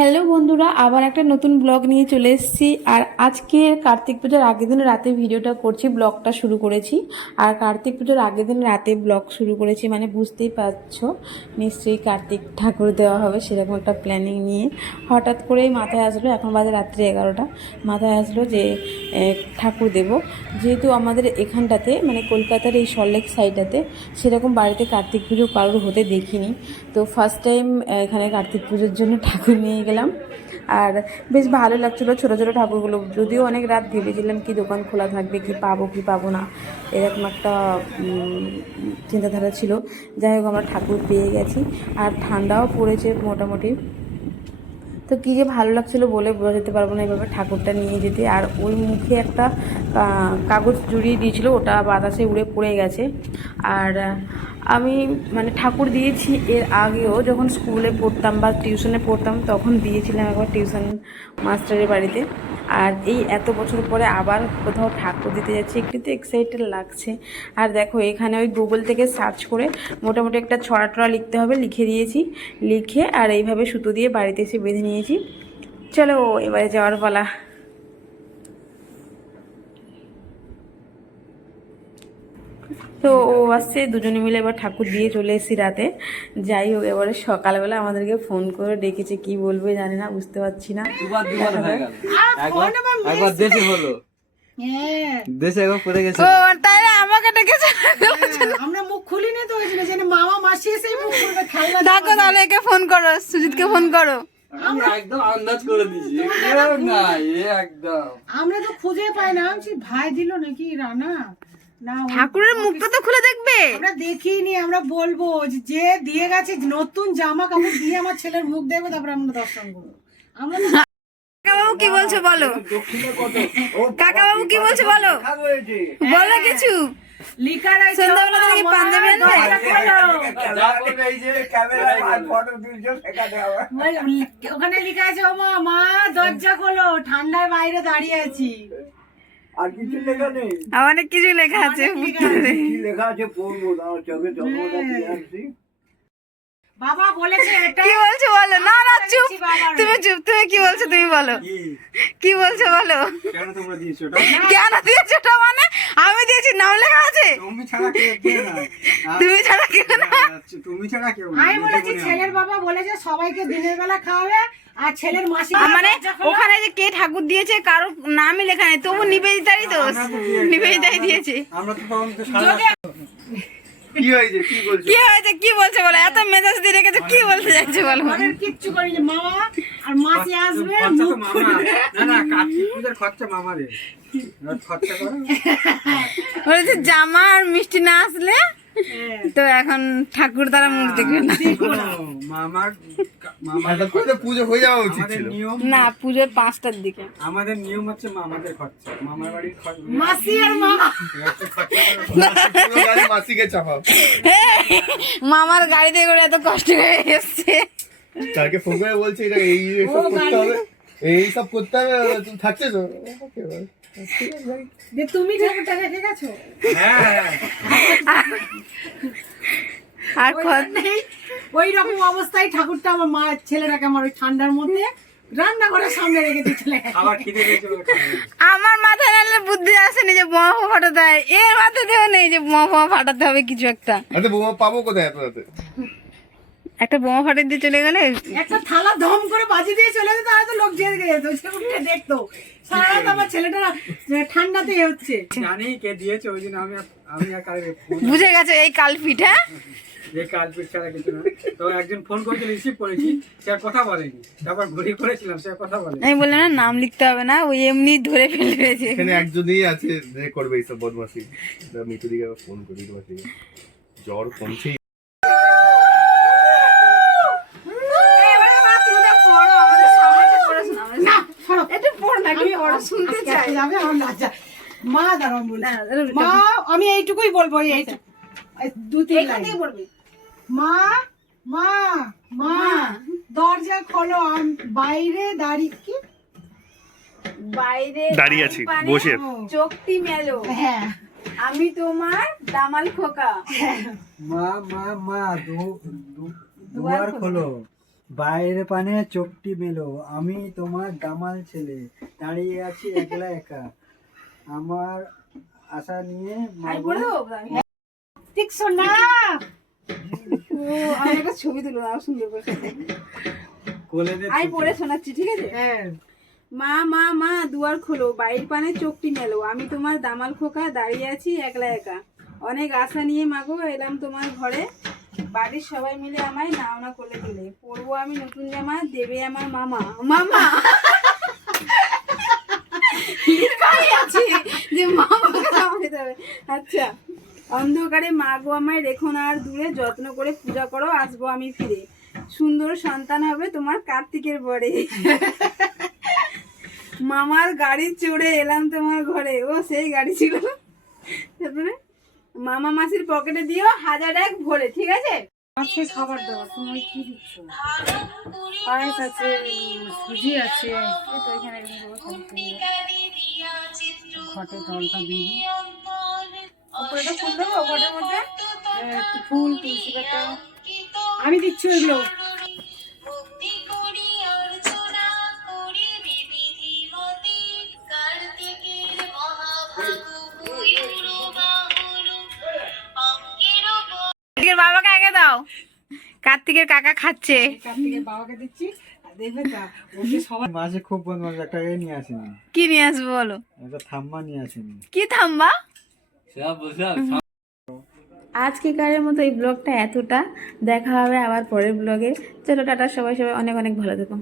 Hello বন্ধুরা, আবার একটা নতুন ব্লগ নিয়ে চলে এসেছি। আর আজকে কার্তিক পুজোর আগের দিন রাতে ভিডিওটা করছি, ব্লগটা শুরু করেছি। আর কার্তিক পুজোর আগের দিন রাতে ব্লগ শুরু করেছি মানে বুঝতেই পারছ, নিশ্চয়ই কার্তিক ঠাকুর দেওয়া হবে সেরকম একটা প্ল্যানিং নিয়ে। হঠাৎ করেই মাথায় আসলো, এখন বাজে রাত্রি এগারোটা, মাথায় আসলো যে ঠাকুর দেব। যেহেতু আমাদের এখানটাতে মানে কলকাতার এই সল্লেক সাইডটাতে সেরকম বাড়িতে কার্তিক পুজো কারোর হতে দেখিনি। তো ফার্স্ট টাইম এখানে কার্তিক পুজোর জন্য ঠাকুর নিয়ে গেলাম। আর বেশ ভালো লাগছিল ছোটো ছোটো ঠাকুরগুলো। যদিও অনেক রাত ভেবেছিলাম কি দোকান খোলা থাকবে, কি পাবো কি পাবো না। এরকম একটা চিন্তাধারা ছিল। যাই হোক, আমরা ঠাকুর পেয়ে গেছি। আর ঠান্ডাও পড়েছে মোটামুটি। তো কী যে ভালো লাগছিল বলে বোঝাতে পারব না এভাবে ঠাকুরটা নিয়ে যেতে। আর ওই মুখে একটা কাগজ জুড়িয়ে দিয়েছিল, ওটা বাতাসে উড়ে পড়ে গেছে। আর আমি মানে ঠাকুর দিয়েছি, এর আগেও যখন স্কুলে পড়তাম বা টিউশনে পড়তাম তখন দিয়েছিলাম একবার টিউশন মাস্টারের বাড়িতে। আর এই এত বছর পরে আবার কোথাও ঠাকুর দিতে যাচ্ছি, একটু তো এক্সাইটেড লাগছে। আর দেখো, এখানে ওই গুগল থেকে সার্চ করে মোটামুটি একটা ছড়া টড়া লিখতে হবে, লিখে দিয়েছি। লিখে আর এইভাবে সুতো দিয়ে বাড়িতে এসে বেঁধে নিয়েছি। চলো, এবারে যাওয়ার পালা। তো ও আসছে দুজনে মিলে এবার ঠাকুর দিয়ে চলে এসেছি রাতে। যাই হোক এবারে সকালবেলা আমাদেরকে ফোন করে ডেকেছে কি বলবে জানি না বুঝতে পারছি না। দুবার দুবার হয়ে দেশে হ্যাঁ। দেশে একবার পড়ে গেছে। ও তাই আমাকে ডেকেছে। আমরা মুখ খুলিনি তো ওই জন্য মামা মাসি এসেই মুখ খুলবে খেলনা দেখো তাহলে একে ফোন করো সুজিতকে ফোন করো। আমি একদম আন্দাজ করে দিয়েছি। না এ একদম। আমরা তো খুঁজে পাই না বলছি, ভাই দিল নাকি রানা ঠাকুরের মুখটা তো খুলে দেখবে। আমরা দেখিনি আমরা বলব যে দিয়ে গেছে নতুন জামা কাপড় দিয়ে আমার ছেলের মুখ দেখবে তারপরে আমরা দর্শন করব। আমরা কাকাবাবু কি বলছে বলো? কাকাবাবু কি বলছে বলো? বলো কিছু। ওখানে লিখা আছে মা দরজা খোলো ঠান্ডায় বাইরে দাঁড়িয়ে আছি। আর কিছু লেখা নেই। আর অনেক কিছু লেখা আছে লেখা আছে। কি লেখা আছে পড়ব? চোখে জন্মটা দিয়ে আসছি বাবা বলেছে এটা। কি বলছো বলো? না না চুপ। তুমি চুপ তুমি কি বলছো তুমি বলো। কি? বলছো বলো? কেন তোমরা দিয়েছ কেন দিয়েছ ওটা মানে? আমি দিয়েছি নাম লেখা আছে? তুমি ছাড়া কেউ দেয় না তুমি ছাড়া কেউ না তুমি ছাড়া কেউ আমি বলেছি ছেলের বাবা বলেছে সবাইকে দিনের বেলা খাওয়াবে আর ছেলের মাসি মানে ওখানে যে কে ঠাকুর দিয়েছে কারও নামই লেখা নেই। তবু নিবেদিতারই তো। নিবেদিতাই দিয়েছে। আমরা তো সারা কি হয়েছে? কি বলছো? কি হয়েছে? কি বলছে বলো? এত মেজাজ দিয়ে রেখেছে কি বলতে যাচ্ছে বলো? কিচ্ছু করি মামা। আর মাসি আসবে। না না পূজার খরচা খরচা করো। বলেছে জামা আর মিষ্টি না আসলে। তো এখন ঠাকুর তারা মুখ দেখবে না। পুজো হয়ে যাওয়া উচিত ছিল। না পুজোর পাঁচটার দিকে। আমাদের নিয়ম হচ্ছে মামাদের খরচা। মামার বাড়ির খরচা মাসি আর মামা মাসিকে চাপাও। মামার গাড়িতে করে এত কষ্ট হয়ে এসছে। তাকে ফোন করে বলছে এটা এই সব করতে হবে? এই সব করতে হবে তুমি থাকছে তো। ঠিক আছে, যে তুমি ঠাকুরটা রেখে গেছো? হ্যাঁ আর ওই রকম অবস্থায় ঠাকুরটা আমার মা ছেলেটাকে আমার ওই ঠান্ডার মধ্যে রান্না করে সামনে রেখে দিয়ে চলে গেছে। আবার খিদে পেয়েছে বলে খাবে। আমার মাথায় নাহলে বুদ্ধি আসেনি যে বোমা ফোমা ফাটাতে হয়। এর মাথাতেও নেই যে বোমা ফোমা ফাটাতে হবে কিছু একটা। আচ্ছা বোমা পাবো কোথায় এত রাতে একটা বোমা ফাটিয়ে দিয়ে চলে গেলে? একটা থালা দম করে বাজি দিয়ে চলে যেত তাহলে তো লোক জেগে যেত সে উঠে দেখতো। সারা আমার ছেলেটা ঠান্ডাতে হচ্ছে। জানি কে দিয়েছে ওই জন্য আমি আর- আমি আর কারে বুঝে গেছে এই কালপিঠ হ্যাঁ? যে কালপিট ছাড়া কিছু না। তো একজন ফোন করেছে রিসিভ করেছি সে আর কথা বলেনি। তারপর ঘুরে করেছিলাম সে কথা বলে আমি বললাম না নাম লিখতে হবে না ওই এমনি ধরে ফেলে ফেলেছে এখানে একজনই আছে যে করবে এইসব বদমাসি মিটু দিকে ফোন করি জ্বর কমছেই। যাবে আমার লজ্জা মা দাঁড়ান বলে মা আমি এইটুকুই বলব এই দু তিন লাইন। মা মা মা দরজা খোলো আম- বাইরে দাঁড়িয়ে কি? বাইরে দাঁড়িয়ে আছি, বসে। চোখটি মেলো। হ্যাঁ। আমি তোমার দামাল খোকা। মা মা মা দু- দুয়ার খোলো। বাইরে পানে চোখটি মেলো। আমি তোমার দামাল ছেলে দাঁড়িয়ে আছি একলা একা। আমার আশা নিয়ে ঠিক আমি একটা ছবি তুলো আর সুন্দর করে কোলে আমি পড়ে শোনাচ্ছি ঠিক আছে? হ্যাঁ। মা মা মা দুয়ার খোলো বাইরের পানে চোখটি মেলো। আমি তোমার দামাল খোকা দাঁড়িয়ে আছি একলা একা। অনেক আশা নিয়ে মাগো এলাম তোমার ঘরে। বাড়ির সবাই মিলে আমায় নাও না করলে দিলে পরবো আমি নতুন জামা, দেবে আমার মামা। মামা! আচ্ছা অন্ধকারে মা গো আমায় রেখো না আর দূরে, যত্ন করে পূজা করো, আসব আমি ফিরে। সুন্দর সন্তান হবে তোমার কার্তিকের পরে মামার গাড়ি চড়ে এলাম তোমার ঘরে। ও, সেই গাড়ি ছিল। তারপরে? মামা মাসির পকেটে দিও হাজার এক ভরে ঠিক আছে? আজকে খাবার দাবার তুমি কি দিচ্ছ? পায়েস আছে সুজি আছে তো এখানে ঘটে জলটা দিই। তো ফুল দেবো ঘটের মধ্যে? ফুল তুলসী পাতা। আমি দিচ্ছি ওইগুলো। কার্তিকের কাকা খাচ্ছে। কার্তিকের বাবাকে দিচ্ছি। আর দেখবে তা ওকে সবাই মাঝে খুব বদমাস একটা এ নিয়ে আসেনি কি নিয়ে আসব বলো? একটা থাম্মা নিয়ে আসেনি কি থাম্বা? আজকেকারের মতো এই ব্লগটা এতটা। দেখা হবে আবার পরের ব্লগে। চলো টাটা সবাই সবাই অনেক অনেক ভালো থেকো।